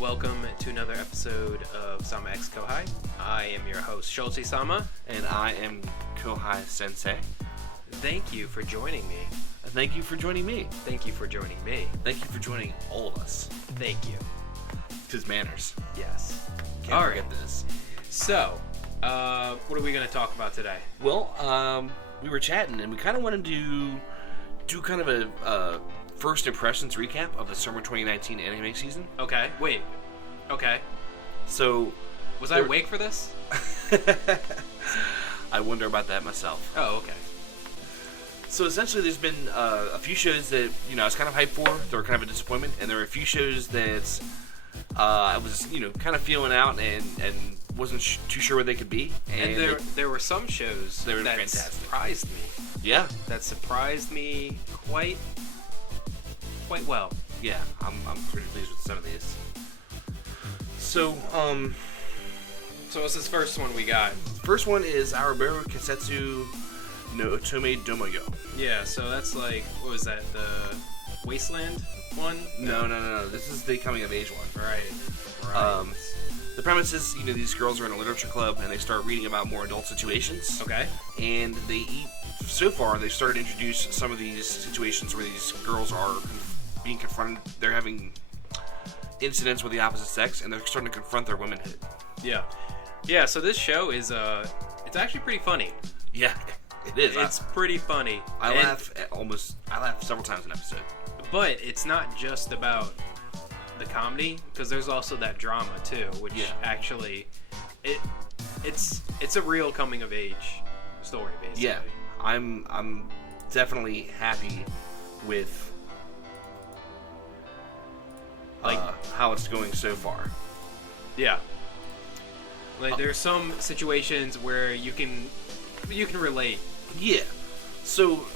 welcome to another episode of Sama x Kouhai. I am your host, Schultzie-Sama. And I am Kouhai-Sensei. Thank you for joining me. Thank you for joining me. Thank you for joining me. Thank you for joining all of us. Thank you. Because manners. Yes. Can't forget this. So, what are we going to talk about today? Well, we were chatting and we kind of wanted to do kind of a first impressions recap of the summer 2019 anime season. Okay. Wait. Okay. So, was I awake for this? I wonder about that myself. Oh, okay. So essentially, there's been a few shows that I was kind of hyped for. They were kind of a disappointment, and there were a few shows that I was kind of feeling out and wasn't too sure what they could be. And there were some shows that fantastic. Surprised me. Yeah, that surprised me quite well. Yeah, I'm pretty pleased with some of these. So what's this first one we got? First one is Araberu Kisetsu no Otome Domoyo. Yeah, so that's like, what was that, the Wasteland one? No. This is the coming of age one. Right. The premise is, these girls are in a literature club and they start reading about more adult situations. Okay. And so far, they've started to introduce some of these situations where these girls are being confronted. They're having incidents with the opposite sex, and they're starting to confront their womanhood. Yeah. Yeah, so this show is, it's actually pretty funny. Yeah, it is. It's pretty funny. I laugh several times an episode. But it's not just about the comedy, because there's also that drama, too, which actually, it's a real coming of age story, basically. Yeah, I'm definitely happy with how it's going so far. Yeah. Like there's some situations where you can relate. Yeah. So,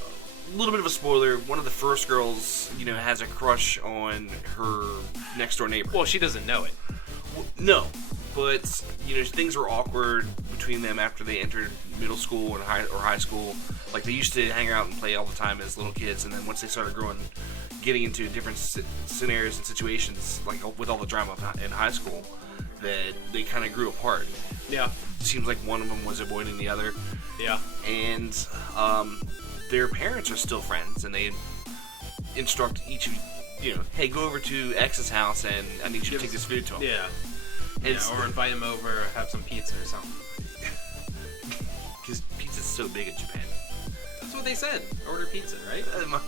a little bit of a spoiler. One of the first girls, has a crush on her next door neighbor. Well, she doesn't know it. Well, no, but things were awkward between them after they entered middle school and high school. Like they used to hang out and play all the time as little kids, and then once they started getting into different scenarios and situations, like with all the drama in high school, that they kind of grew apart. Yeah. It seems like one of them was avoiding the other. Yeah. And their parents are still friends, and they instruct each of hey, go over to X's house, and I need you to take this food to him. Yeah. Or invite him over, have some pizza or something. Because pizza's so big in Japan. That's what they said. Order pizza, right?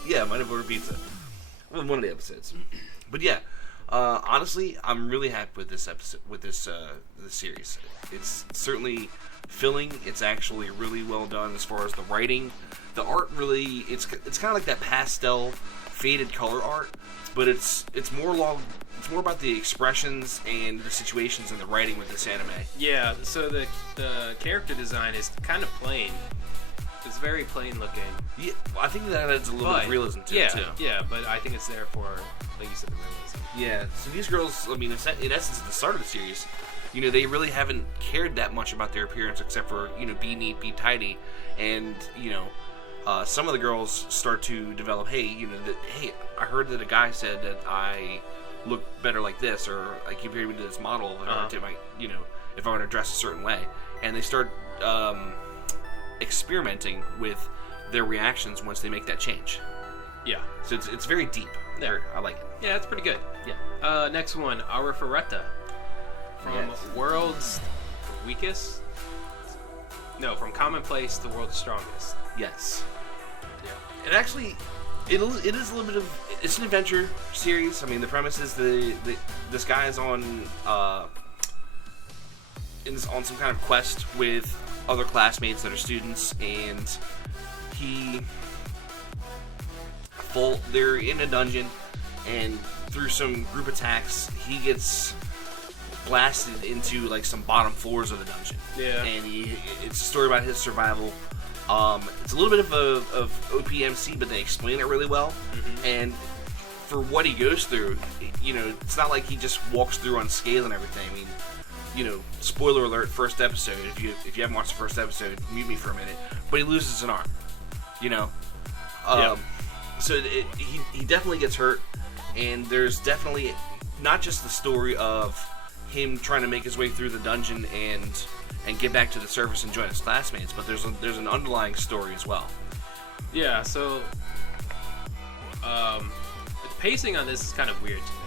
Yeah, I might have ordered pizza. Well, one of the episodes. But yeah, honestly, I'm really happy with this episode, with this series. It's certainly filling. It's actually really well done as far as the writing. The art really, it's kind of like that pastel, faded color art, but it's more about the expressions and the situations and the writing with this anime. Yeah, so the character design is kind of plain. It's very plain looking. Yeah, I think that adds a little bit of realism to it, too. Yeah, but I think it's there for, like you said, the realism. Yeah, so these girls, I mean, in essence, at the start of the series, they really haven't cared that much about their appearance except for, be neat, be tidy. And, some of the girls start to develop, hey, I heard that a guy said that I look better like this, or I compared me to this model, if I were to dress a certain way. And they start experimenting with their reactions once they make that change. Yeah. So it's very deep. Yeah. I like it. Yeah, it's pretty good. Yeah. Next one, Our Ferretta. From World's Weakest? No, from Commonplace to World's Strongest. Yes. Yeah. And actually, it is a little bit of... It's an adventure series. I mean, the premise is this guy is on some kind of quest with other classmates that are students, and they're in a dungeon, and through some group attacks, he gets blasted into like some bottom floors of the dungeon. Yeah. And it's a story about his survival. It's a little bit of OPMC, but they explain it really well. Mm-hmm. And for what he goes through, it's not like he just walks through unscathed and everything. I mean, spoiler alert, first episode. If you haven't watched the first episode, mute me for a minute. But he loses an arm. So he definitely gets hurt, and there's definitely not just the story of him trying to make his way through the dungeon and get back to the surface and join his classmates, but there's an underlying story as well. Yeah, so the pacing on this is kind of weird to me.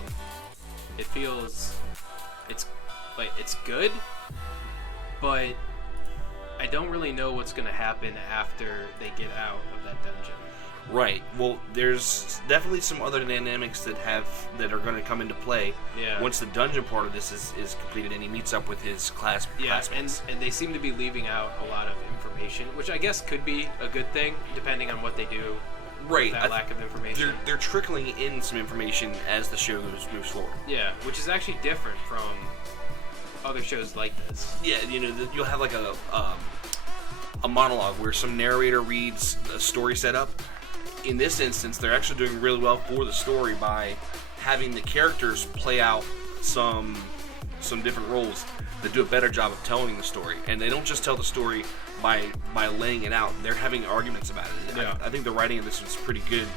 It feels it's good, but I don't really know what's going to happen after they get out of that dungeon. Right. Well, there's definitely some other dynamics that are going to come into play once the dungeon part of this is completed and he meets up with his classmates. And they seem to be leaving out a lot of information, which I guess could be a good thing, depending on what they do with that lack of information. They're trickling in some information as the show moves forward. Yeah, which is actually different from other shows like this. Yeah, you'll have like a monologue where some narrator reads a story setup. In this instance, they're actually doing really well for the story by having the characters play out some different roles that do a better job of telling the story. And they don't just tell the story by laying it out. They're having arguments about it. Yeah. I think the writing of this was pretty good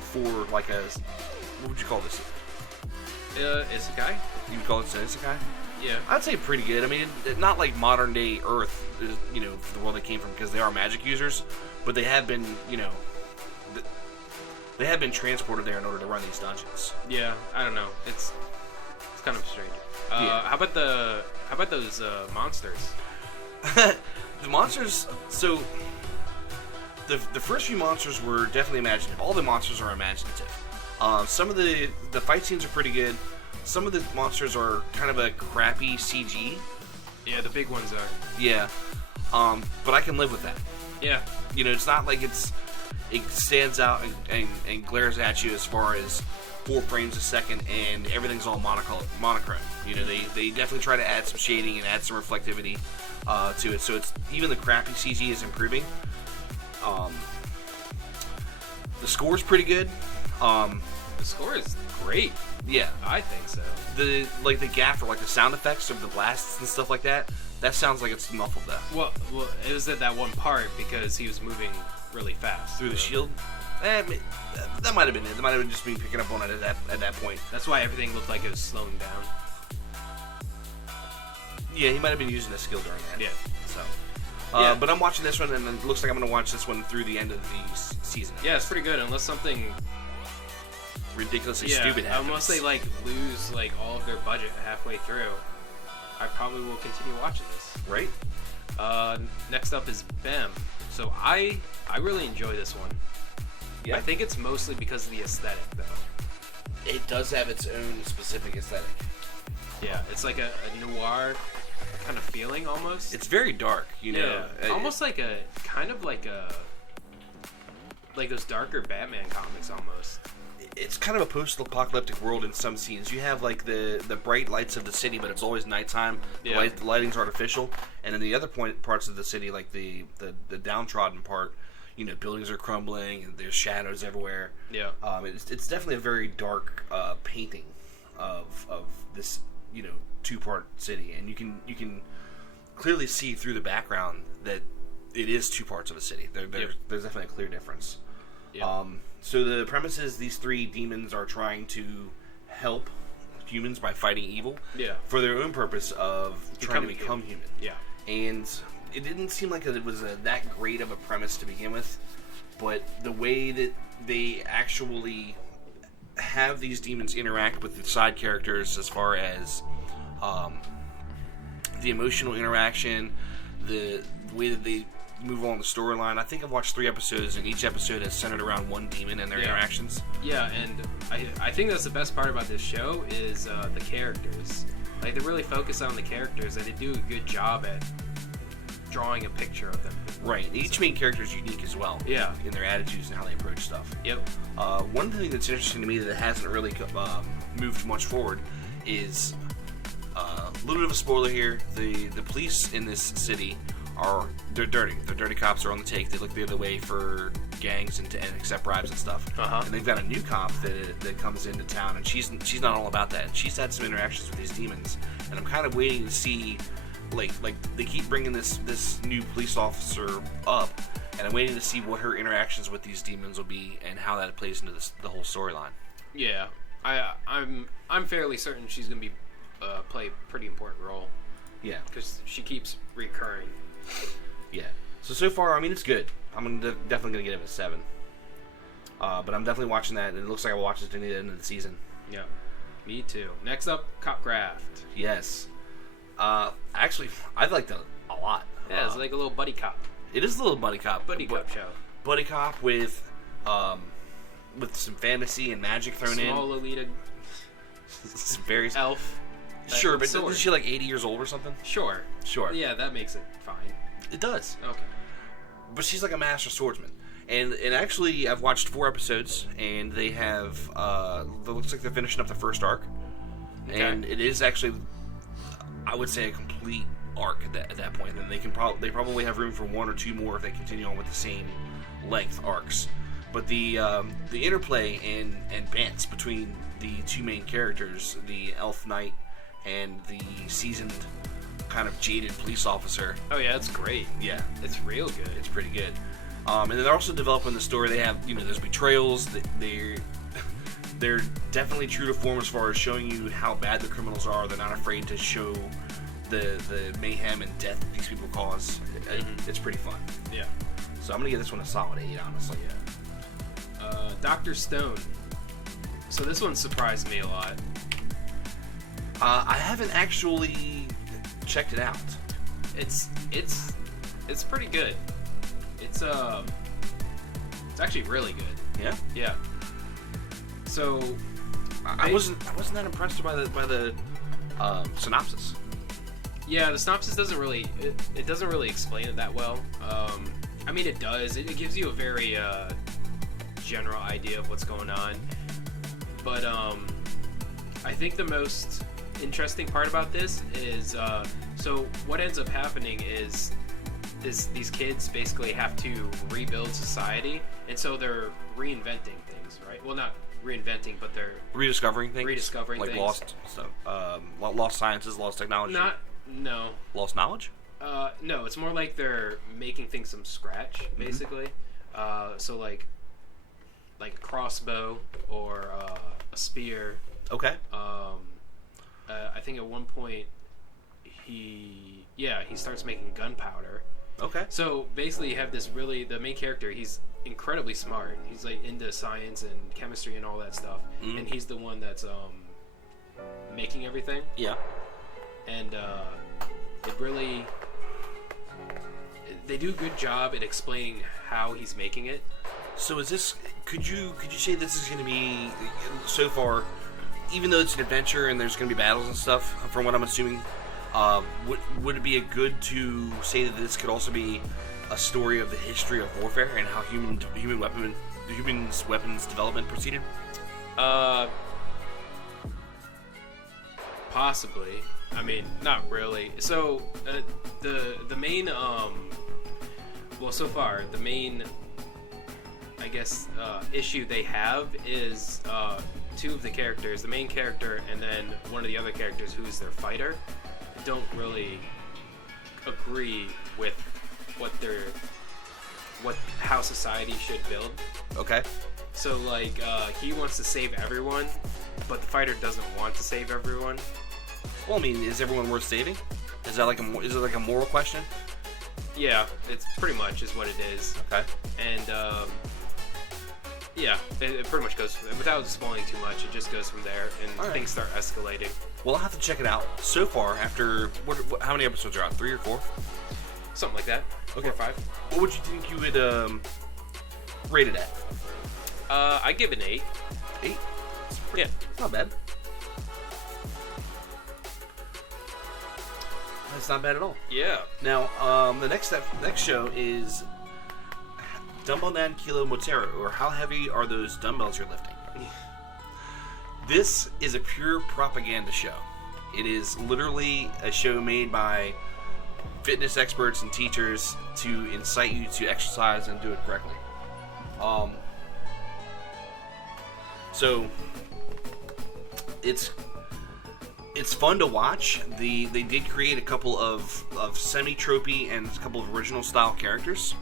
for like what would you call this? Isekai? You can call it an isekai? Yeah. I'd say pretty good. I mean, not like modern day Earth, for the world they came from, because they are magic users, but they have been, they have been transported there in order to run these dungeons. Yeah, I don't know. It's kind of strange. How about those monsters? The monsters. So the first few monsters were definitely imaginative. All the monsters are imaginative. Some of the fight scenes are pretty good. Some of the monsters are kind of a crappy CG. Yeah, the big ones are. Yeah. But I can live with that. Yeah. It's not like it stands out and glares at you as far as 4 frames a second and everything's all monochrome. They definitely try to add some shading and add some reflectivity to it. So it's even the crappy CG is improving. The score's pretty good. The score is great. Yeah, I think so. The gaffer, like the sound effects of the blasts and stuff like that. That sounds like it's muffled though. Well, it was at that one part because he was moving really fast through the shield. That might have been it. That might have been just me picking up on it at that point. That's why everything looked like it was slowing down. Yeah, he might have been using a skill during that. Yeah. So, but I'm watching this one, and it looks like I'm going to watch this one through the end of the season. Yeah, it's pretty good, unless something ridiculously stupid happens. Unless they lose all of their budget halfway through, I probably will continue watching this. Right. Next up is Bem. So I really enjoy this one. Yeah. I think it's mostly because of the aesthetic, though. It does have its own specific aesthetic. Yeah, it's like a noir kind of feeling almost. It's very dark, Yeah, almost like those darker Batman comics almost. It's kind of a post-apocalyptic world in some scenes. You have the bright lights of the city, but it's always nighttime. Yeah. The lighting's artificial, and in the other parts of the city, like the downtrodden part, buildings are crumbling and there's shadows everywhere. Yeah. It's definitely a very dark painting of this 2-part city, and you can clearly see through the background that it is 2 parts of a city. There's definitely a clear difference. Yeah. So the premise is these 3 demons are trying to help humans by fighting evil. Yeah. For their own purpose of trying to become human. Yeah. And it didn't seem like it was that great of a premise to begin with, but the way that they actually have these demons interact with the side characters, as far as the emotional interaction, the way that they move along the storyline. I think I've watched 3 episodes, and each episode is centered around one demon and their interactions. Yeah, and I think that's the best part about this show is the characters. They really focus on the characters, and they do a good job at drawing a picture of them. Right. Each main character is unique as well. Yeah. In their attitudes and how they approach stuff. Yep. One thing that's interesting to me that hasn't really moved much forward is a little bit of a spoiler here. The police in this city they're dirty. They're dirty cops are on the take. They look the other way for gangs and accept bribes and stuff. Uh-huh. And they've got a new cop that comes into town, and she's not all about that. She's had some interactions with these demons, and I'm kind of waiting to see, like they keep bringing this new police officer up, and I'm waiting to see what her interactions with these demons will be and how that plays into the whole storyline. Yeah. I'm fairly certain she's gonna be play a pretty important role. Yeah. Because she keeps recurring. Yeah. So far, I mean, it's good. I'm definitely gonna give it a 7. But I'm definitely watching that, and it looks like I'll watch it to the end of the season. Yeah. Me too. Next up, Copcraft. Yes. Actually, I liked it a lot. Yeah, it's like a little buddy cop. It is a little buddy cop. Buddy cop show. Buddy cop with some fantasy and magic thrown in. Small Lolita. Very Elf. Sure, but isn't she like 80 years old or something? Sure. Yeah, that makes it fine. It does. Okay. But she's like a master swordsman. And actually, I've watched 4 episodes, and they have, it looks like they're finishing up the first arc. Okay. And it is actually, I would say, a complete arc at that point. And they probably have room for 1 or 2 more if they continue on with the same length arcs. But the interplay and banter between the 2 main characters, the elf knight and the seasoned, kind of jaded police officer. Oh yeah, it's great. Yeah, it's real good. It's pretty good. And then they're also developing the story. They have, there's betrayals. They're definitely true to form as far as showing you how bad the criminals are. They're not afraid to show the mayhem and death that these people cause. It's pretty fun. Yeah. So I'm gonna give this one a solid 8, honestly. Yeah. Dr. Stone. So this one surprised me a lot. I haven't actually checked it out. It's pretty good. It's actually really good. Yeah. Yeah. So I wasn't that impressed by the synopsis. Yeah, the synopsis doesn't really it doesn't really explain it that well. I mean, it does. It gives you a very general idea of what's going on. But I think the most interesting part about this is so what ends up happening is these kids basically have to rebuild society, and so they're reinventing things, right? Well, not reinventing, but they're rediscovering things. Like lost stuff, lost sciences, lost technology. No. Lost knowledge? No, it's more like they're making things from scratch, basically. So like a crossbow or a spear. Okay. I think at one point he starts making gunpowder. Okay. So basically, you have the main character. He's incredibly smart. He's like into science and chemistry and all that stuff, and he's the one that's making everything. Yeah. And they do a good job at explaining how he's making it. So is this? Could you say this is going to be so far? Even though it's an adventure and there's going to be battles and stuff, from what I'm assuming, would it be a good to say that this could also be a story of the history of warfare and how humans' weapons development proceeded? Possibly. I mean, not really. So the main so far the main, I guess, issue they have is 2 of the characters, the main character and then one of the other characters who's their fighter, don't really agree with how society should build. Okay. So like he wants to save everyone, but the fighter doesn't want to save everyone. Well, I mean, is everyone worth saving? Is it like a moral question? Yeah, it's pretty much is what it is. Okay. And it pretty much goes, without spoiling too much, it just goes from there, and things start escalating. Well, I'll have to check it out. So far, after how many episodes are out? 3 or 4? Something like that. Okay. 4 or 5. What would you think you would rate it at? I give it an 8. 8? Yeah. Not bad. That's not bad at all. Yeah. Now, the next show is Dumbbell Nan Kilo Motero, or how heavy are those dumbbells you're lifting? This is a pure propaganda show. It is literally a show made by fitness experts and teachers to incite you to exercise and do it correctly. So it's fun to watch. They did create a couple of semi-tropey and a couple of original style characters.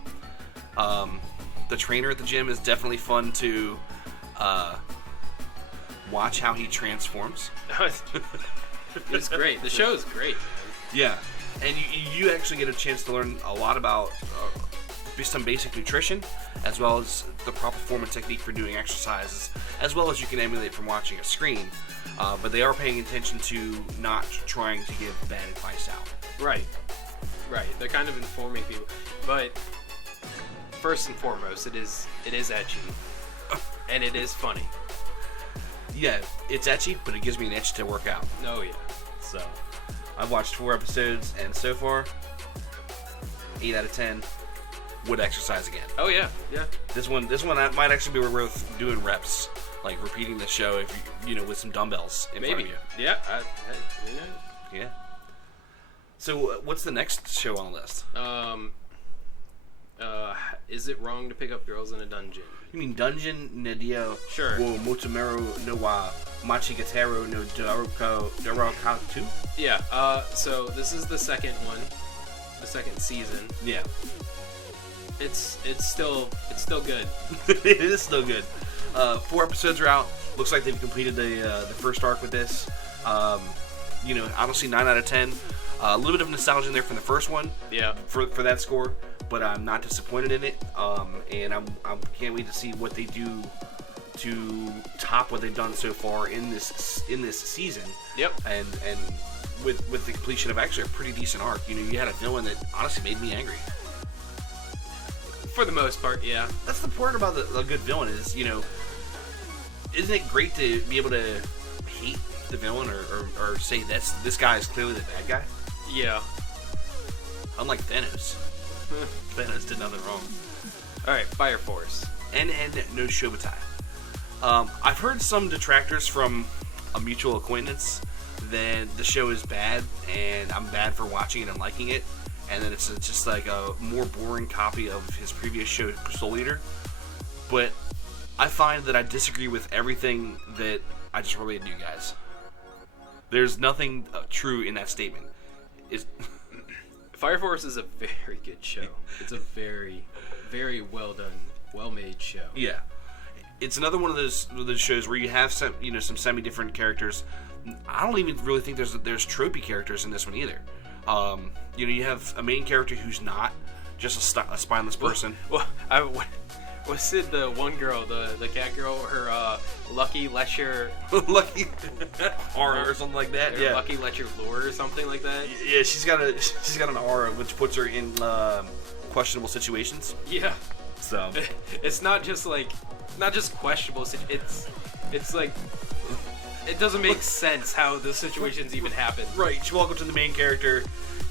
The trainer at the gym is definitely fun to watch how he transforms. It's great. The show is great, man. Yeah, and you actually get a chance to learn a lot about some basic nutrition, as well as the proper form and technique for doing exercises, as well as you can emulate from watching a screen. But they are paying attention to not trying to give bad advice out. Right. They're kind of informing people, but first and foremost, it is etchy, and it is funny. Yeah, it's etchy, but it gives me an itch to work out. Oh yeah. So, I've watched 4 episodes, and so far, 8 out of 10 would exercise again. Oh yeah. This one might actually be worth doing reps, like repeating the show if you with some dumbbells in front of you. Yeah. Yeah. So, what's the next show on the list? Is it wrong to pick up girls in a dungeon? You mean Dungeon Nadio Sure. wo Motomeru no wa Machigatero no Dorokatu? Yeah, so this is the second one. The second season. Yeah. It's still good. It is still good. 4 episodes are out. Looks like they've completed the first arc with this. Honestly, 9 out of 10. A little bit of nostalgia in there from the first one. Yeah. For that score, but I'm not disappointed in it. And I can't wait to see what they do to top what they've done so far in this season. Yep. And with the completion of actually a pretty decent arc. You had a villain that honestly made me angry. For the most part, yeah. That's the part about a good villain is, isn't it great to be able to hate the villain or say this guy is clearly the bad guy? Yeah. Unlike Thanos. Thanos did nothing wrong. Alright, Fire Force. And no Shobutai. I've heard some detractors from a mutual acquaintance that the show is bad and I'm bad for watching it and liking it, and that it's just like a more boring copy of his previous show, Soul Eater. But I find that I disagree with everything that I just related to you guys. There's nothing true in that statement. Fire Force is a very good show. It's a very, very well done, well made show. Yeah, it's another one of those shows where you have some semi-different characters. I don't even really think there's tropey characters in this one either. You have a main character who's not just a spineless person. Was it the one girl, the cat girl, her Lucky Lesher... Lucky aura or something like that? Yeah. Lucky Lesher lore or something like that? Yeah, she's got an aura which puts her in questionable situations. Yeah. So it's not just questionable. It's like it doesn't make sense how the situations even happen. Right. She walks up to the main character,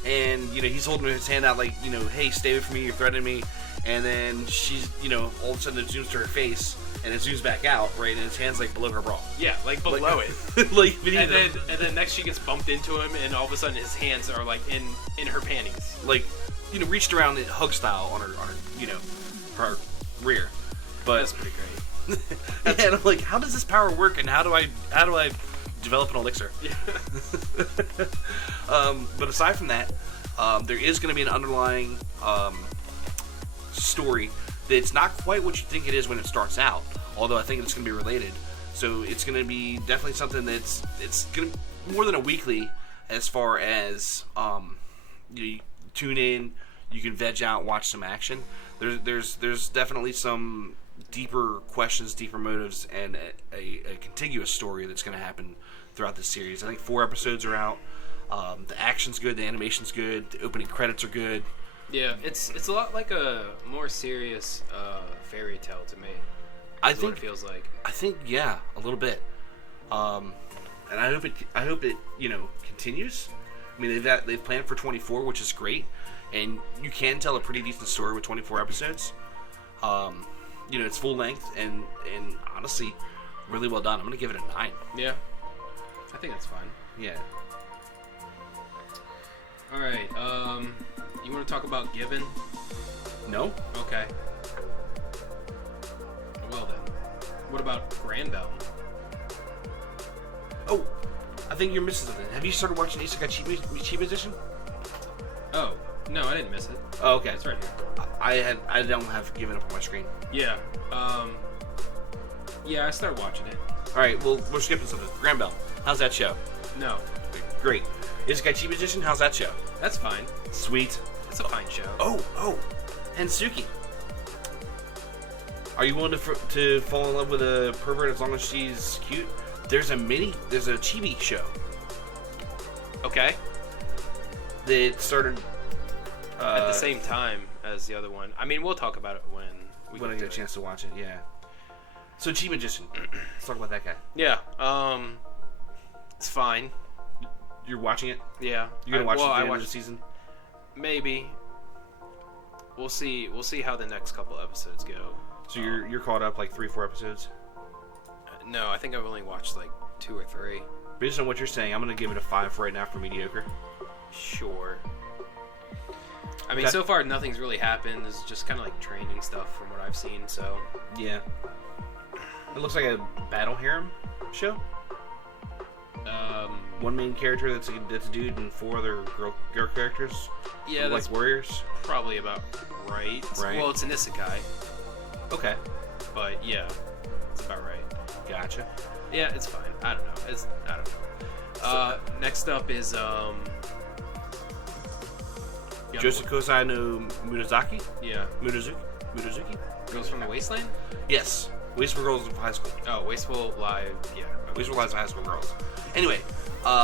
and he's holding his hand out like hey, stay away from me, you're threatening me. And then she's, all of a sudden it zooms to her face, and it zooms back out, right? And his hand's like below her bra. Yeah, like below it. And then next she gets bumped into him, and all of a sudden his hands are like in her panties. Like, reached around in hug style on her her rear. But that's pretty great. Yeah, and I'm like, how does this power work, and how do I develop an elixir? Yeah. But aside from that, there is going to be an underlying story that's not quite what you think it is when it starts out, although I think it's going to be related. So it's going to be definitely something it's going to more than a weekly, as far as you tune in, you can veg out, watch some action. There's definitely some deeper questions, deeper motives, and a contiguous story that's going to happen throughout this series. I think 4 episodes are out. The action's good, the animation's good, the opening credits are good. Yeah, it's a lot like a more serious fairy tale to me. I think what it feels like. I think yeah, a little bit. And I hope it continues. I mean they've planned for 24, which is great, and you can tell a pretty decent story with 24 episodes. It's full length and honestly really well done. I'm gonna give it a 9. Yeah, I think that's fine. Yeah. All right. You want to talk about Given? No? Okay. Well then. What about Granbound? Oh, I think you're missing something. Have you started watching Isekai Chiba Edition? Oh, no, I didn't miss it. Oh, okay. It's right here. I don't have Given up on my screen. Yeah. Yeah, I started watching it. All right, well, we're skipping something. Granbell, how's that show? No. Great. Isekai Chibi Edition, how's that show? That's fine. Sweet. It's a fine show. Oh, Hensuki. Are you willing to fall in love with a pervert as long as she's cute? There's a chibi show. Okay. That started at the same time as the other one. I mean, we'll talk about it when I get a chance to watch it. Yeah. So Chibi Edition. Let's talk about that guy. Yeah. It's fine. You're watching it? Yeah. You're gonna watch it at the end of the season? Maybe. We'll see. We'll see how the next couple episodes go. So you're caught up like 3-4 episodes? No, I think I've only watched like 2 or 3. Based on what you're saying, I'm gonna give it a 5 right now for mediocre. Sure. I mean, so far nothing's really happened. It's just kind of like training stuff from what I've seen. So yeah, it looks like a battle harem show. One main character that's a dude and 4 other girl characters. Yeah, that's like warriors. Probably about right. Well, it's an isekai. Okay. But yeah, it's about right. Gotcha. Yeah, it's fine. I don't know. I don't know. Next up is Josekozai no Murasaki? Yeah. Murazuki? Girls from the Wasteland? Yes. Wasteful Girls of High School. Oh, Wasteful Live, yeah. Okay. Wasteful Lives of High School Girls. Anyway,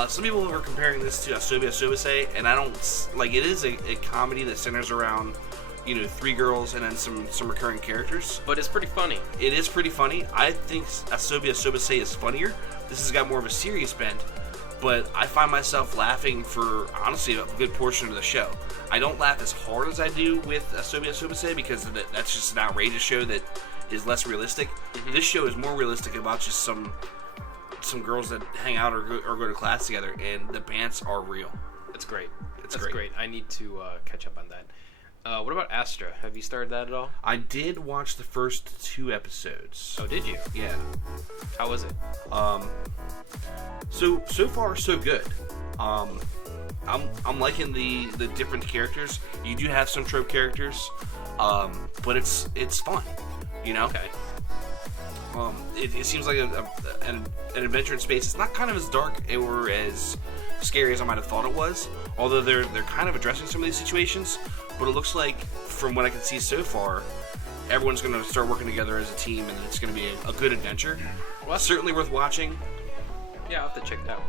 some people were comparing this to Asobi Asobase, and I don't... Like, it is a comedy that centers around, 3 girls and then some recurring characters. But it's pretty funny. It is pretty funny. I think Asobi Asobase is funnier. This has got more of a serious bent, but I find myself laughing for, honestly, a good portion of the show. I don't laugh as hard as I do with Asobi Asobase because that's just an outrageous show that is less realistic. Mm-hmm. This show is more realistic about just some girls that hang out or go to class together, and the bands are real. That's great. That's great. I need to catch up on that. What about Astra? Have you started that at all? I did watch the first 2 episodes. Oh, did you? Yeah. How was it? So far so good. I'm liking the different characters. You do have some trope characters, but it's fun. Okay. It seems like an adventure in space. It's not kind of as dark or as scary as I might have thought it was. Although they're kind of addressing some of these situations, but it looks like from what I can see so far, everyone's going to start working together as a team, and it's going to be a good adventure. Well, certainly worth watching. Yeah, I'll have to check that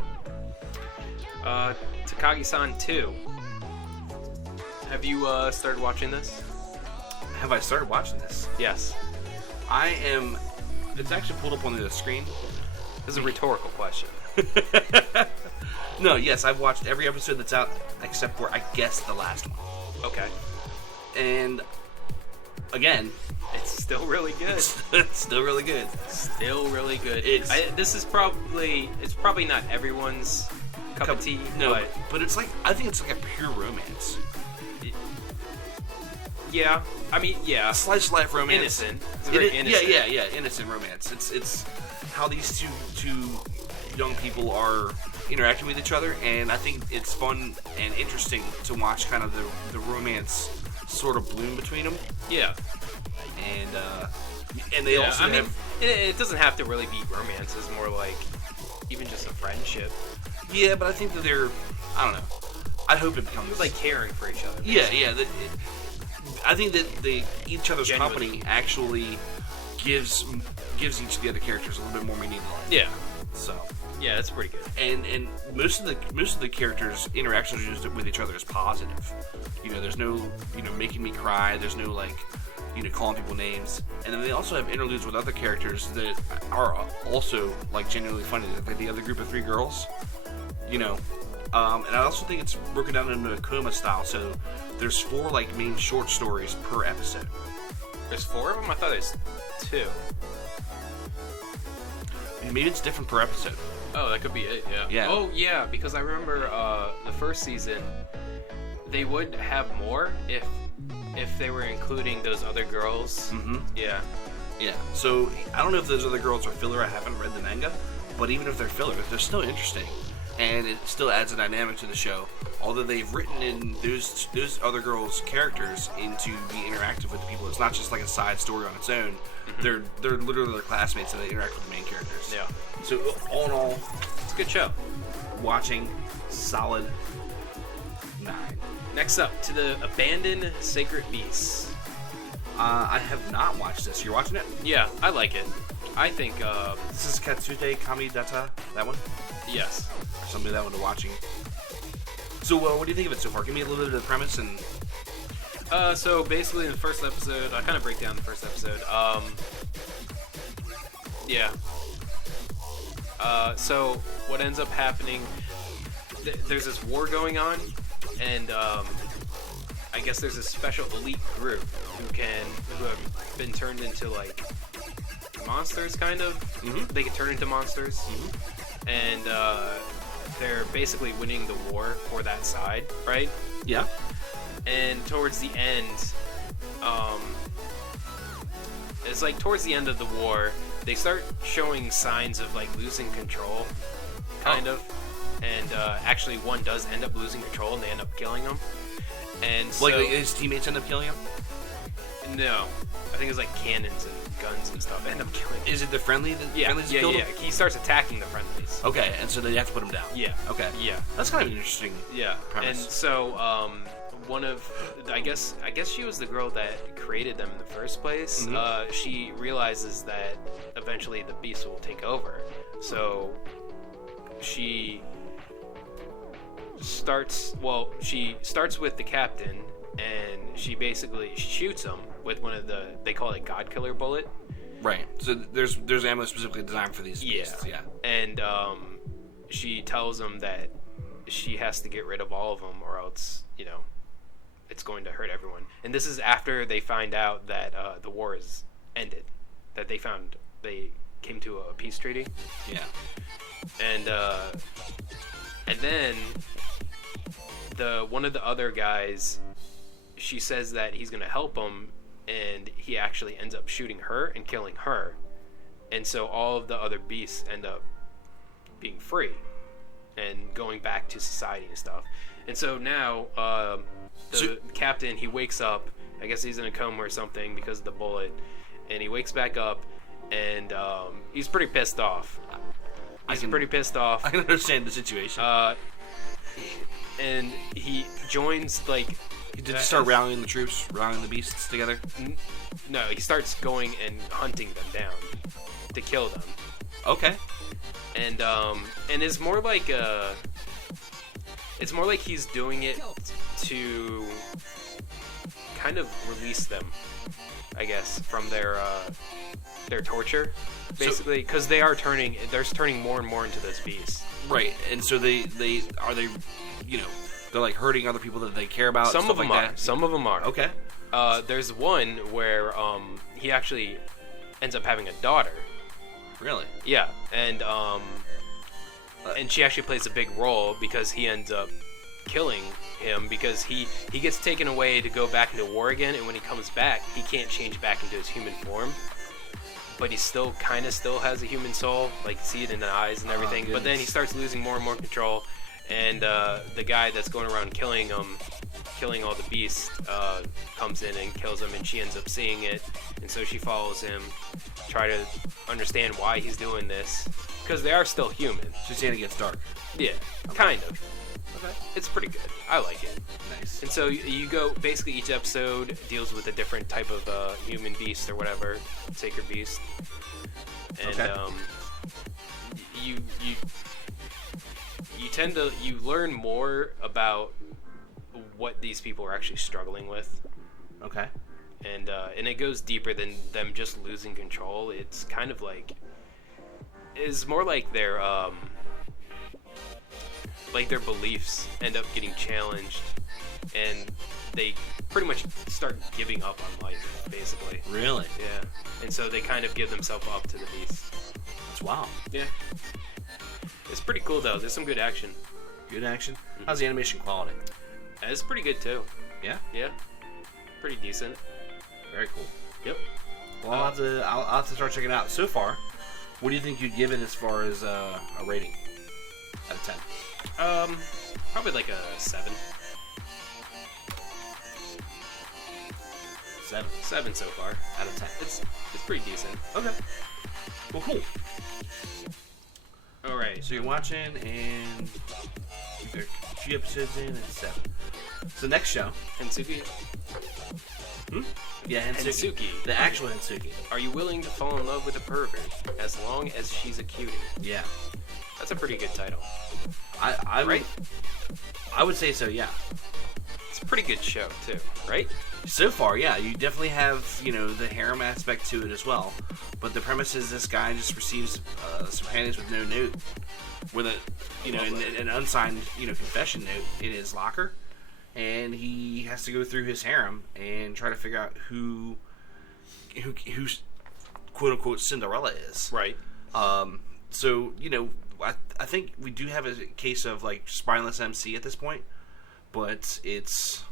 out. Takagi-san 2. Have you started watching this? Have I started watching this? Yes. I am. It's actually pulled up on the screen. This is a rhetorical question. No, yes, I've watched every episode that's out except for, I guess, the last one. Okay. And again, it's still really good. It's still really good. Still really good. It's probably not everyone's cup of tea. No, but it's like, I think it's like a pure romance. Yeah, I mean, yeah. A slice of life romance. Innocent. It's very innocent. Yeah. Innocent romance. It's how these two young people are interacting with each other, and I think it's fun and interesting to watch kind of the romance sort of bloom between them. Yeah. And they also have... it doesn't have to really be romance. It's more like even just a friendship. Yeah, but I think that they're... I don't know. I hope it becomes... It's like caring for each other. Basically. Yeah. I think that each other's company actually gives each of the other characters a little bit more meaning in life. Yeah. So... Yeah, that's pretty good. And most of the characters' interactions with each other is positive. There's no making me cry. There's no calling people names. And then they also have interludes with other characters that are also genuinely funny. Like the other group of 3 girls. And I also think it's broken down into a Koma style. So there's 4 main short stories per episode. There's 4 of them. I thought there's 2. Maybe it's different per episode. Oh, that could be it, yeah. Oh, yeah, because I remember the first season, they would have more if they were including those other girls. Mm-hmm. Yeah. Yeah, so I don't know if those other girls are filler. I haven't read the manga, but even if they're filler, they're still interesting. and it still adds a dynamic to the show. Although they've written in those other girls' characters into being interactive with the people, it's not just like a side story on its own. They're literally their classmates and they interact with the main characters. Yeah. So all in all, it's a good show. Watching, solid 9. Next up, to the Abandoned Sacred Beasts. I have not watched this. You're watching it? Yeah, I like it. I think this is Katsute Kamidata. That one? Yes. Somebody that one to watching. So, what do you think of it so far? Give me a little bit of the premise and. So basically, in the first episode, I kind of break down the first episode. Yeah. So what ends up happening? There's this war going on, and I guess there's a special elite group who have been turned into like monsters, kind of. Mm-hmm. They can turn into monsters, and they're basically winning the war for that side, right? Yeah. And towards the end, it's like towards the end of the war, they start showing signs of like losing control, kind of. And actually, one does end up losing control, and they end up killing him. And so, like his teammates end up killing him? No, I think it's like cannons and guns and stuff end up killing him. Is it the friendly? Friendlies killed him? He starts attacking the friendlies. Okay, and so they have to put him down. Yeah. Okay. Yeah. That's kind of an interesting. Premise. And so one of, I guess she was the girl that created them in the first place. She realizes that eventually the beast will take over. So she starts with the captain, and she basically shoots him with one of they call it God Killer bullet. Right. So there's ammo specifically designed for these beasts. Yeah. And she tells him that she has to get rid of all of them, or else, it's going to hurt everyone. And this is after they find out that the war is ended, that they came to a peace treaty. Yeah. And then one of the other guys, she says that he's going to help him, and he actually ends up shooting her and killing her. And so all of the other beasts end up being free and going back to society and stuff. And so now the captain, he wakes up. I guess he's in a coma or something because of the bullet. And he wakes back up, and he's pretty pissed off. I can understand the situation. And he joins, like... Did he start rallying the troops, rallying the beasts together? No, he starts going and hunting them down to kill them. Okay. And it's more like he's doing it to kind of release them, I guess, from their torture, basically, because they're turning more and more into those beasts. Right, and so they're like hurting other people that they care about. Some of them like are. that. Some of them are. Okay. There's one where he actually ends up having a daughter. Really? Yeah, and she actually plays a big role because he ends up killing him because he gets taken away to go back into war again, and when he comes back, he can't change back into his human form. But he still has a human soul, like you see it in the eyes and everything. But then he starts losing more and more control, and the guy that's going around killing all the beasts comes in and kills him, and she ends up seeing it, and so she follows him, try to understand why he's doing this, because they are still human. So seeing it gets dark. Yeah, kind of. Okay. It's pretty good. I like it. Nice. And so you go, basically each episode deals with a different type of human beast or whatever, sacred beast. And you learn more about what these people are actually struggling with. Okay. And it goes deeper than them just losing control. It's kind of like, it's more like their beliefs end up getting challenged, and they pretty much start giving up on life, basically. Really? Yeah. And so they kind of give themselves up to the beast. That's wild. Yeah. It's pretty cool, though. There's some good action. Good action? Mm-hmm. How's the animation quality? It's pretty good, too. Yeah? Yeah. Pretty decent. Very cool. Yep. Well, I'll have to start checking it out. So far, what do you think you'd give it as far as a rating? out of 10? Probably like a 7. 7. 7 so far. Out of 10. It's pretty decent. Okay. Well, cool. All right. So you're watching, and there are 2 episodes in, and 7. So next show. Hensuki. Yeah, Hensuki. The actual Hensuki. Are you willing to fall in love with a pervert as long as she's a cutie? Yeah. That's a pretty good title. Right? I would say so, yeah. It's a pretty good show, too, right? So far, yeah. You definitely have, the harem aspect to it as well. But the premise is this guy just receives some panties with no note. With an unsigned, confession note in his locker. And he has to go through his harem and try to figure out who quote unquote Cinderella is. Right. So I think we do have a case of like spineless MC at this point, but it's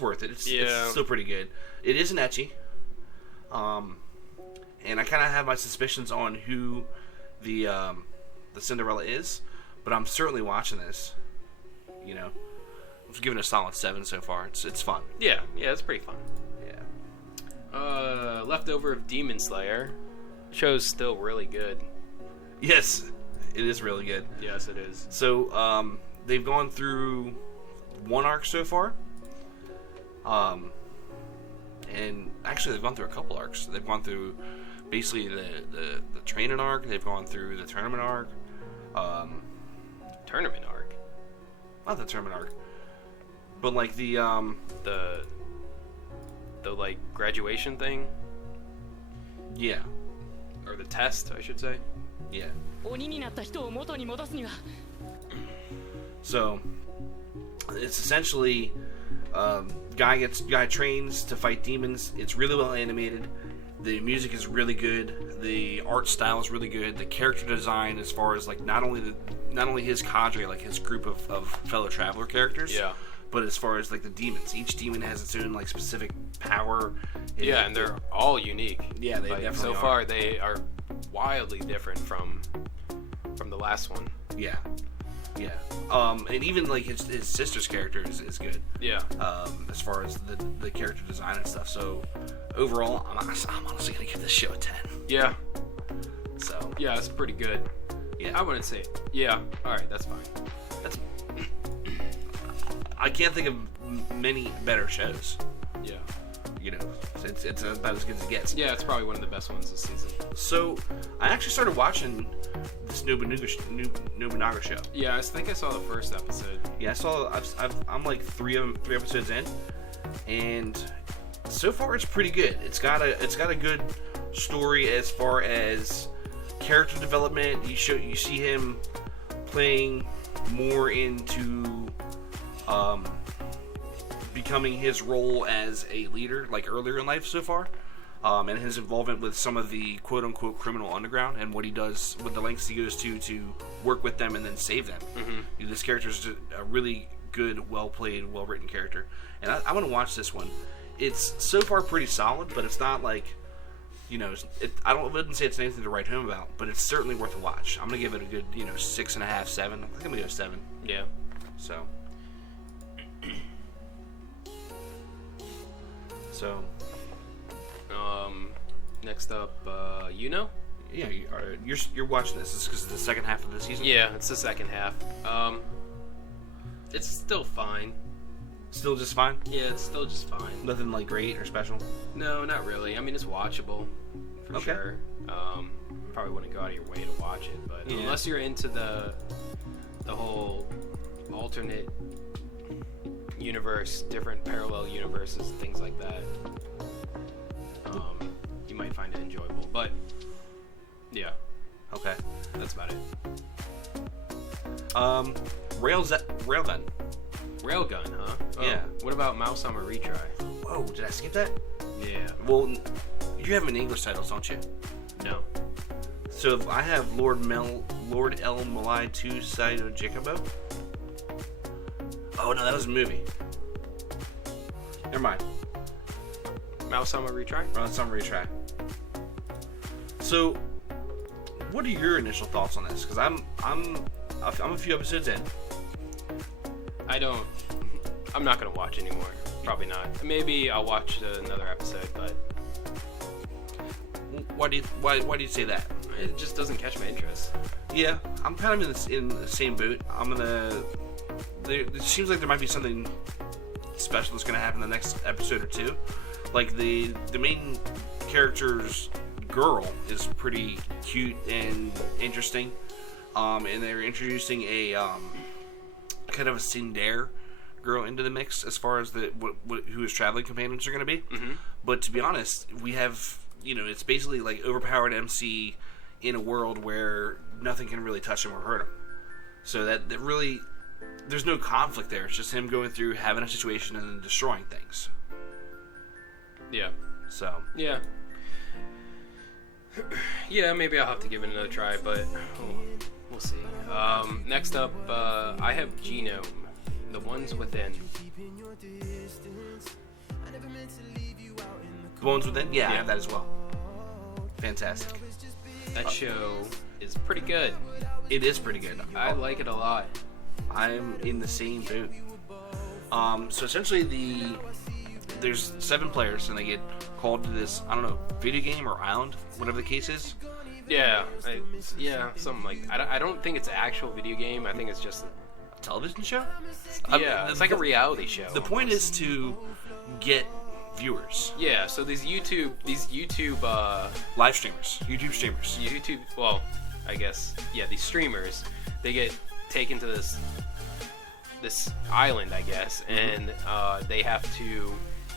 worth it. It's still pretty good. It is an ecchi. And I kind of have my suspicions on who the Cinderella is, but I'm certainly watching this. I'm just giving it a solid 7 so far. It's fun. Yeah, it's pretty fun. Yeah. Leftover of Demon Slayer. Show's still really good. Yes, it is really good. Yes, it is. So, they've gone through 1 arc so far. And actually they've gone through a couple arcs. They've gone through basically the training arc. They've gone through the tournament arc. Tournament arc? Not the tournament arc. But like the like graduation thing? Yeah. Or the test, I should say. Yeah. So it's essentially guy trains to fight demons. It's really well animated. The music is really good. The art style is really good. The character design, as far as like not only his cadre, like his group of fellow traveler characters. Yeah. But as far as like the demons, each demon has its own like specific power. Yeah, and they're all unique. Yeah, they definitely so are. far they are wildly different from the last one. Yeah. Yeah. And even like his sister's character is good. Yeah. As far as the character design and stuff. So overall, I'm honestly gonna give this show a 10. Yeah. So yeah, it's pretty good. Yeah. I wouldn't say. Yeah. All right, that's fine. I can't think of many better shows. Yeah. It's about as good as it gets. Yeah, it's probably one of the best ones this season. So, I actually started watching this Nobunaga show. Yeah, I think I saw the first episode. Yeah, I'm like three episodes in, and so far it's pretty good. It's got a good story as far as character development. You see him playing more into becoming his role as a leader, like earlier in life so far, and his involvement with some of the quote-unquote criminal underground and what he does, with the lengths he goes to work with them and then save them. Mm-hmm. This character is a really good, well-played, well-written character, and I want to watch this one. It's so far pretty solid, but it's not like, I wouldn't say it's anything to write home about, but it's certainly worth a watch. I'm gonna give it a good, 6.5, 7. I think I'm gonna go 7. Yeah. So, next up, Yeah, you're watching this. Is because it's the second half of the season? Yeah, it's the second half. It's still fine. Still just fine? Yeah, it's still just fine. Nothing like great or special? No, not really. I mean, it's watchable, for sure. Probably wouldn't go out of your way to watch it, but unless you're into the whole alternate universe, different parallel universes, things like that, you might find it enjoyable. But yeah, okay, that's about it. Railgun. Railgun, huh? Oh, yeah. What about Mouse Summer Retry? Whoa, did I skip that? Yeah. Well, you have an English titles, don't you? No. So if I have Lord El Malai 2 Saito Jacobo. Oh no, that was a movie. Never mind. Mouse Summer Retry? Mouse Summer Retry. So, what are your initial thoughts on this? Because I'm I'm a few episodes in. I'm not gonna watch anymore. Probably not. Maybe I'll watch another episode, but Why do you say that? it just doesn't catch my interest. Yeah, I'm kind of in the same boat. It seems like there might be something special that's gonna happen in the next episode or two. Like the main character's girl is pretty cute and interesting, and they're introducing a kind of a tsundere girl into the mix as far as who his traveling companions are going to be. Mm-hmm. But to be honest, we have it's basically like overpowered MC in a world where nothing can really touch him or hurt him. So that really there's no conflict there. It's just him going through having a situation and then destroying things. Yeah. So yeah. Yeah, maybe I'll have to give it another try, but we'll see. Next up, I have Genome, The Ones Within. The Ones Within? Yeah, I have that as well. Fantastic. That show is pretty good. It is pretty good. I like it a lot. I'm in the same boat. So essentially there's 7 players and they get called to this, I don't know, video game or island, whatever the case is. Yeah, something like I don't think it's an actual video game. I think it's just A television show? yeah, it's like a reality show. The point is to get viewers. Yeah, so these YouTube Live streamers. YouTube streamers. well, I guess these streamers, they get taken to this island, I guess, and they have to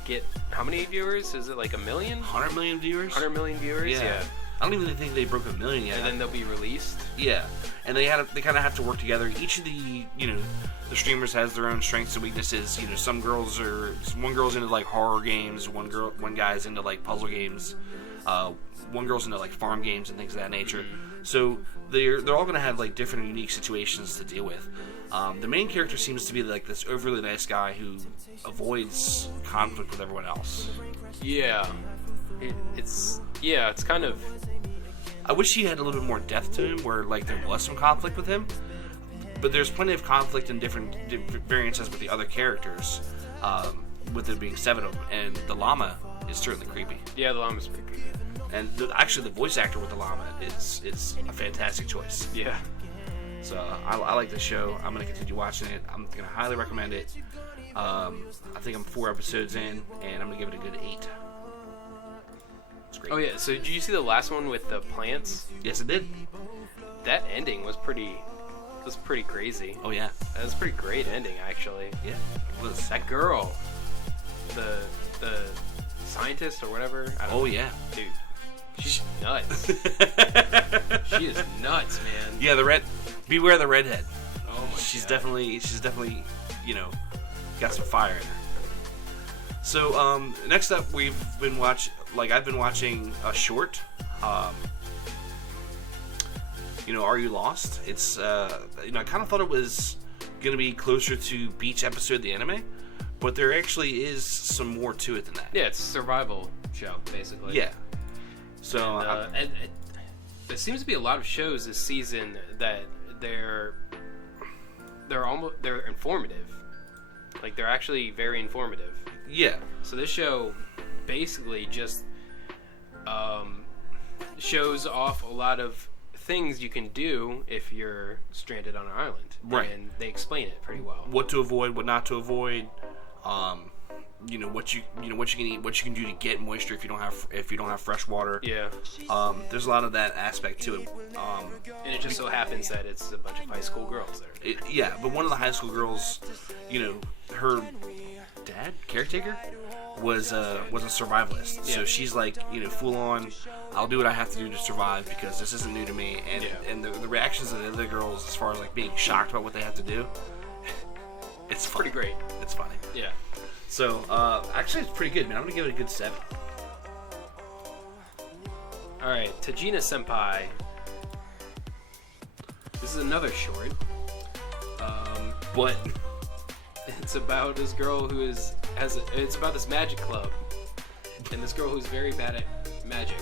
get how many viewers? Is it like 1 million? 100 million viewers? 100 million viewers? Yeah. I don't even think they broke 1 million yet. And then they'll be released? Yeah. And they kind of have to work together. Each of the the streamers has their own strengths and weaknesses. One girl's into like horror games, one guy's into like puzzle games, one girl's into like farm games and things of that nature. So they're all going to have like different unique situations to deal with. The main character seems to be like this overly nice guy who avoids conflict with everyone else. Yeah. It's kind of... I wish he had a little bit more depth to him, where like there was some conflict with him. But there's plenty of conflict in different variances with the other characters, with there being 7 of them. And the llama is certainly creepy. Yeah, the llama's pretty creepy. And actually, the voice actor with the llama is a fantastic choice. Yeah. So I like the show. I'm going to continue watching it. I'm going to highly recommend it. I think I'm 4 episodes in, and I'm going to give it a good 8. It's great. Oh yeah, so did you see the last one with the plants? Yes, it did. That ending was pretty crazy. Oh yeah. That was a pretty great ending, actually. Yeah. It was. That girl, the scientist or whatever. Oh yeah. Dude, she's nuts. She is nuts, man. Yeah, beware the redhead. Oh my She's God. definitely, got some fire in her. So, next up, I've been watching a short. Are You Lost? It's, I kind of thought it was going to be closer to Beach Episode the anime, but there actually is some more to it than that. Yeah, it's a survival show, basically. Yeah. So, and there seems to be a lot of shows this season that they're informative. Like, they're actually very informative. yeah. So this show basically just shows off a lot of things you can do if you're stranded on an island. Right. And they explain it pretty well. What to avoid, what not to avoid. What you can eat, what you can do to get moisture if you don't have fresh water. Yeah. There's a lot of that aspect to it. And it just so happens that it's a bunch of high school girls there. Yeah, but one of the high school girls, her dad, caretaker, was a survivalist. Yeah. So she's like, full on, I'll do what I have to do to survive because this isn't new to me. And and the reactions of the other girls, as far as like being shocked about what they have to do, it's Pretty great. It's funny. Yeah. So actually, it's pretty good, man. I'm gonna give it a good 7. All right, Tajina Senpai. This is another short. But It's about this girl who it's about this magic club, and this girl who's very bad at magic.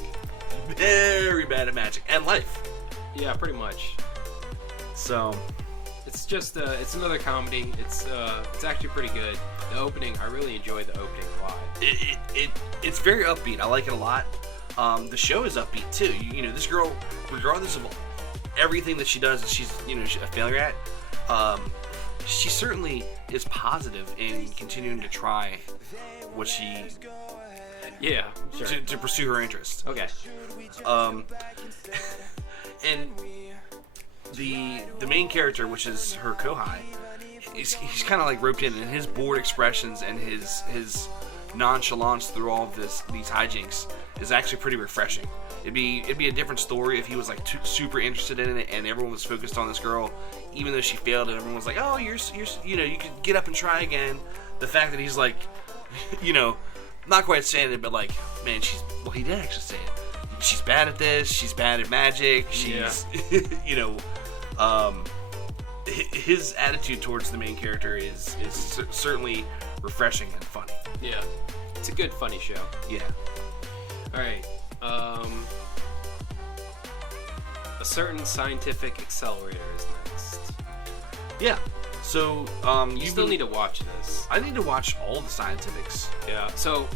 very bad at magic and life. Yeah, pretty much. So It's just it's another comedy. It's actually pretty good. The opening, I really enjoyed the opening a lot. It's very upbeat. I like it a lot. The show is upbeat too. You know, this girl, regardless of everything that she does, she's a failure at. She certainly is positive in continuing to try what she. Yeah, sure. To pursue her interests. Okay. And the main character, which is her Kouhai, he's kind of like roped in, and his bored expressions and his nonchalance through all of these hijinks is actually pretty refreshing. It'd be a different story if he was like super interested in it and everyone was focused on this girl, even though she failed and everyone was like, oh, you're you could get up and try again. The fact that he's like, not quite saying it, but like, man, he did actually say it. She's bad at this. She's bad at magic. She's, his attitude towards the main character is certainly refreshing and funny. Yeah, it's a good funny show. Yeah. All right. A certain scientific accelerator is next. Yeah. So you still need to watch this. I need to watch all the scientifics. Yeah. So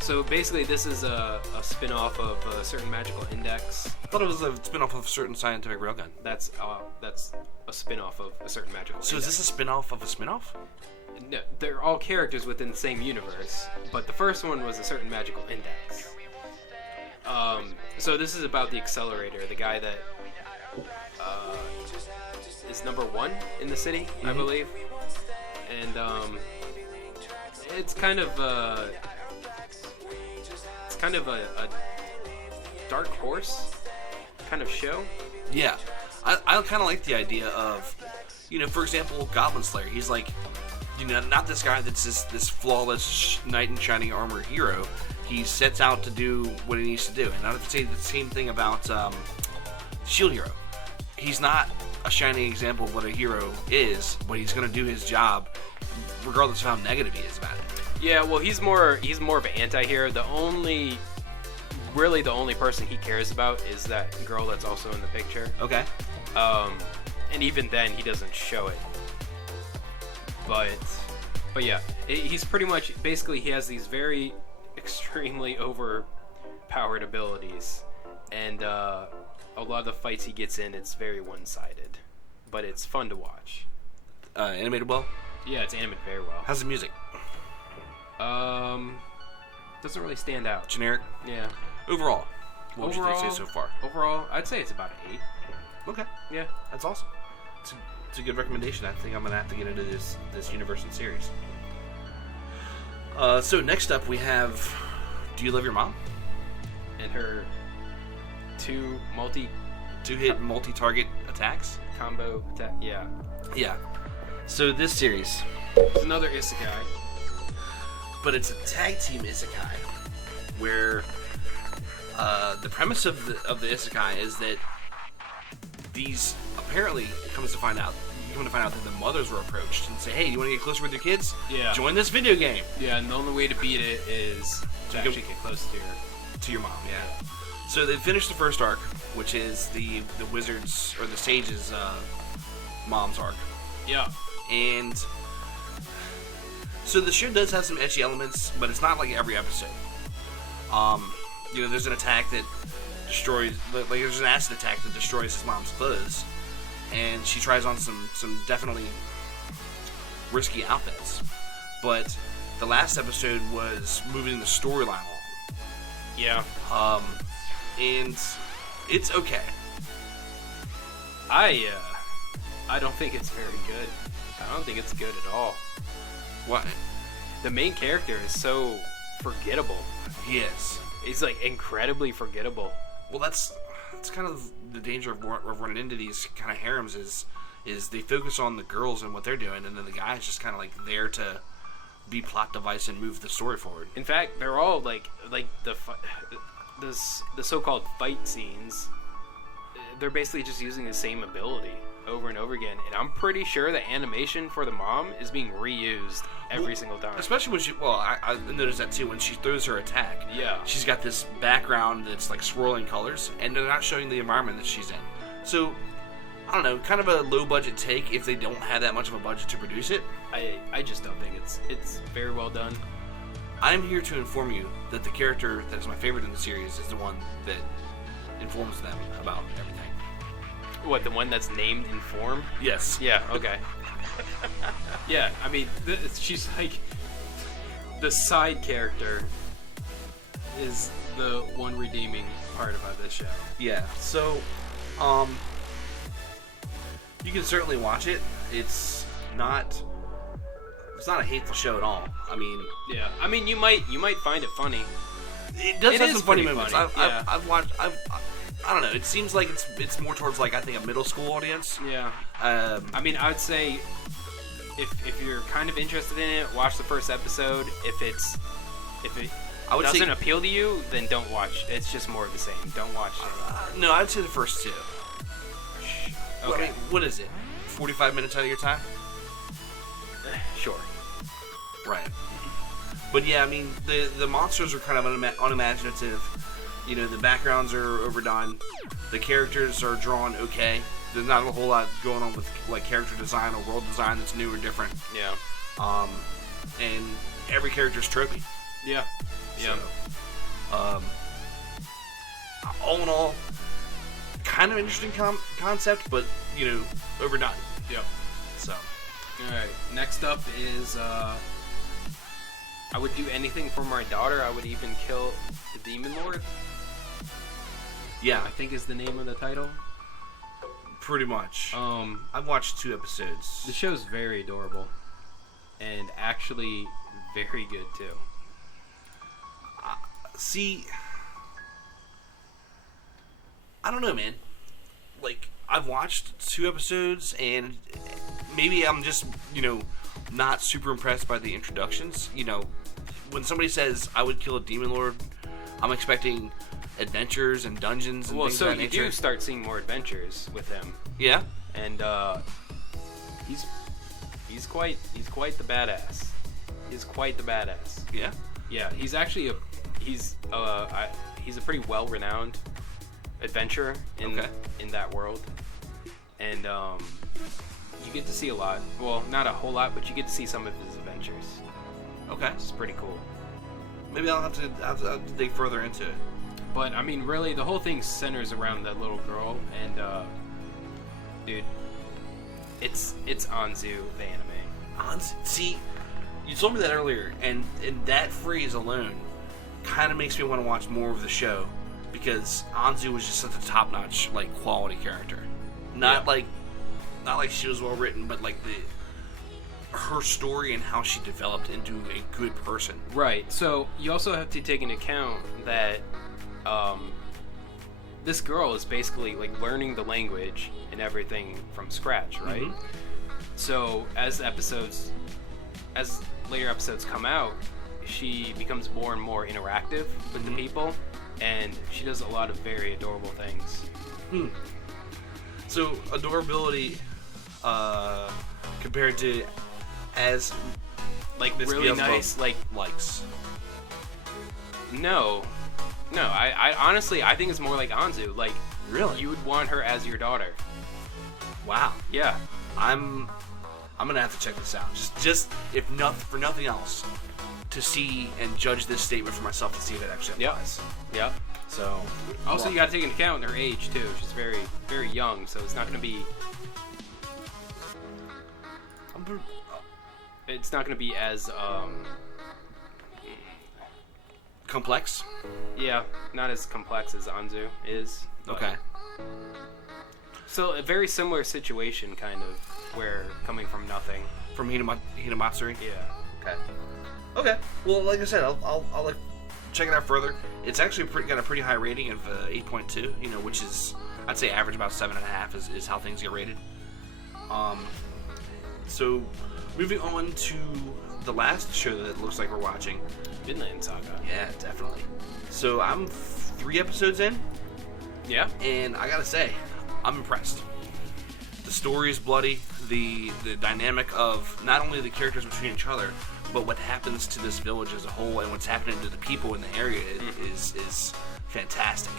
So basically, this is a spin-off of a certain magical index. I thought it was a spin-off of a certain scientific railgun. That's a spin-off of a certain magical index. So is this a spin-off of a spin-off? No, they're all characters within the same universe, but the first one was a certain magical index. So this is about the accelerator, the guy that is number 1 in the city, I believe. And it's kind of a dark horse kind of show. Yeah, I kind of like the idea of, for example, Goblin Slayer. He's like, not this guy that's this flawless knight in shining armor hero. He sets out to do what he needs to do. And I would say the same thing about Shield Hero. He's not a shining example of what a hero is, but he's going to do his job regardless of how negative he is about it. Yeah, well, he's more of an anti-hero. The only person he cares about is that girl that's also in the picture. Okay. And even then, he doesn't show it. But yeah, he's pretty much, basically, he has these very extremely overpowered abilities, and a lot of the fights he gets in, it's very one-sided, but it's fun to watch. Animated well? Yeah, it's animated very well. How's the music? Doesn't really stand out. Generic? Yeah. Overall, what would you say so far? Overall, I'd say it's about an 8. Okay. Yeah. That's awesome. It's a good recommendation. I think I'm going to have to get into this universe and series. So next up we have Do You Love Your Mom? And her two-hit multi-target attacks? Combo attack, yeah. Yeah. So this series... It's another isekai. But it's a tag team isekai, where the premise of the isekai is that these apparently you come to find out that the mothers were approached and say, "Hey, you want to get closer with your kids? Yeah. Join this video game." Yeah, and the only way to beat it is to actually get close to your mom. Yeah. So they finished the first arc, which is the wizards or the sages' mom's arc. Yeah. And so the show does have some ecchi elements, but it's not like every episode. There's an attack that destroys, like there's an acid attack that destroys his mom's clothes, and she tries on some definitely risky outfits. But the last episode was moving the storyline along. Yeah. And it's okay. I don't think it's very good. I don't think it's good at all. What? The main character is so forgettable. He is. He's like incredibly forgettable. Well, that's kind of the danger of running into these kind of harems is they focus on the girls and what they're doing, and then the guy's just kind of like there to be plot device and move the story forward. In fact, they're all like the so-called fight scenes. They're basically just using the same ability over and over again, and I'm pretty sure the animation for the mom is being reused every single time. Especially when I noticed that too, when she throws her attack. Yeah. She's got this background that's like swirling colors, and they're not showing the environment that she's in. So, I don't know, kind of a low budget take if they don't have that much of a budget to produce it. I just don't think it's very well done. I'm here to inform you that the character that is my favorite in the series is the one that informs them about everything. What, the one that's named Inform? Yes. Yeah, okay. Yeah, I mean, she's like... The side character is the one redeeming part about this show. Yeah, so, you can certainly watch it. It's not a hateful show at all. I mean... Yeah, I mean, you might find it funny. It does have some funny moments. Funny. I've watched... I don't know. It seems like it's more towards, like, I think a middle school audience. Yeah. I mean, I would say if you're kind of interested in it, watch the first episode. If it doesn't appeal to you, then don't watch. It's just more of the same. Don't watch it. No, I'd say the first two. Okay. I mean, what is it? 45 minutes out of your time? Sure. Right. But yeah, I mean, the monsters are kind of unimaginative. You know, the backgrounds are overdone. The characters are drawn okay. There's not a whole lot going on with like character design or world design that's new or different. Yeah. And every character's tropey. Yeah. Yeah. So, all in all, kind of interesting concept, but you know, overdone. Yep. So. All right. Next up is I would do anything for my daughter. I would even kill the Demon Lord. Yeah, I think is the name of the title. Pretty much. I've watched 2 episodes. The show's very adorable, and actually very good too. See, I don't know, man. Like, I've watched 2 episodes, and maybe I'm just, you know, not super impressed by the introductions. You know, when somebody says I would kill a Demon Lord, I'm expecting adventures and dungeons and things of that nature. So you do start seeing more adventures with him. Yeah. And he's quite the badass. He's quite the badass. Yeah. Yeah, he's actually he's a pretty well-renowned adventurer in that world. And you get to see a lot. Well, not a whole lot, but you get to see some of his adventures. Okay. It's pretty cool. Maybe I'll have to dig further into it. But, I mean, really, the whole thing centers around that little girl, and, dude, it's Anzu, the anime. Anzu? See, you told me that earlier, and that phrase alone kind of makes me want to watch more of the show, because Anzu was just such a top-notch, like, quality character. Not like she was well-written, but, like, her story and how she developed into a good person. Right, so you also have to take into account that this girl is basically like learning the language and everything from scratch, right? Mm-hmm. So as later episodes come out, she becomes more and more interactive with the people, and she does a lot of very adorable things. So adorability compared to as like this really nice likes. No, I honestly, I think it's more like Anzu. Like, really, you would want her as your daughter. Wow. Yeah. I'm gonna have to check this out. Just if for nothing else, to see and judge this statement for myself to see if it actually applies. Yeah. So. Also, you got to take into account her age too. She's very, very young, so it's not gonna be. It's not gonna be as complex? Yeah, not as complex as Anzu is. Okay. So a very similar situation, kind of, where coming from nothing. From Hinamatsuri? Yeah. Okay. Well, like I said, I'll like check it out further. It's actually got a pretty high rating of 8.2. You know, which is I'd say average about 7.5 is how things get rated. So moving on to the last show that it looks like we're watching. Vinland Saga. Yeah, definitely. So I'm 3 episodes in. Yeah. And I gotta say, I'm impressed. The story is bloody. The dynamic of not only the characters between each other, but what happens to this village as a whole and what's happening to the people in the area is fantastic.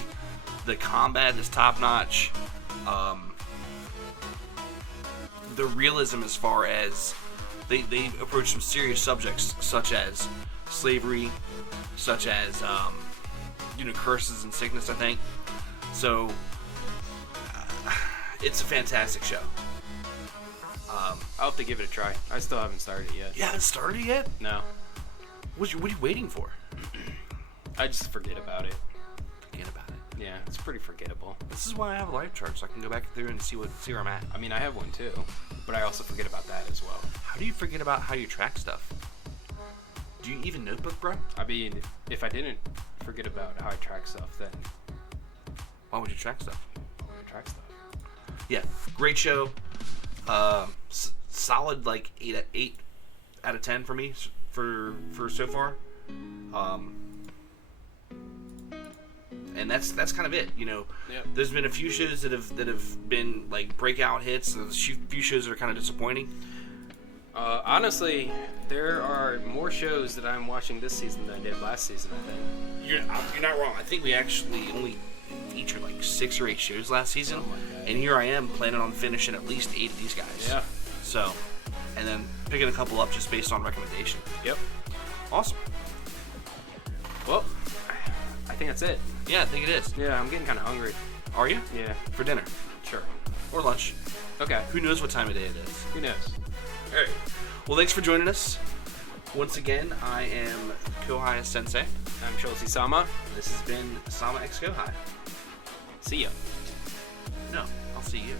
The combat is top notch. the realism as far as they approach some serious subjects such as slavery, such as curses and sickness, I think. So it's a fantastic show. I'll have to give it a try. I still haven't started it yet. You haven't started it yet? No. What are you waiting for? I just forget about it. Forget about it. Yeah, it's pretty forgettable. This is why I have a life chart, so I can go back through and see where I'm at. I mean, I have one too, but I also forget about that as well. How do you forget about how you track stuff? Do you even notebook, bro? I mean, if I didn't forget about how I track stuff, then Why would you track stuff? I would track stuff. Yeah, great show. Solid like 8 out of 10 for me for so far. And that's kind of it. Yep. There's been a few shows that have been like breakout hits. And there's a few shows that are kind of disappointing. Honestly, there are more shows that I'm watching this season than I did last season, I think. You're not wrong. I think we actually only featured like 6 or 8 shows last season, and here I am planning on finishing at least 8 of these guys. Yeah. So, and then picking a couple up just based on recommendation. Yep. Awesome. Well, I think that's it. Yeah, I think it is. Yeah, I'm getting kind of hungry. Are you? Yeah. For dinner Sure. or lunch? Okay. Who knows what time of day it is? Who knows? All right. Well, thanks for joining us. Once again, I am Kouhai-Sensei. I'm Schultzie-Sama. This has been Sama X Kouhai. See ya. No, I'll see you.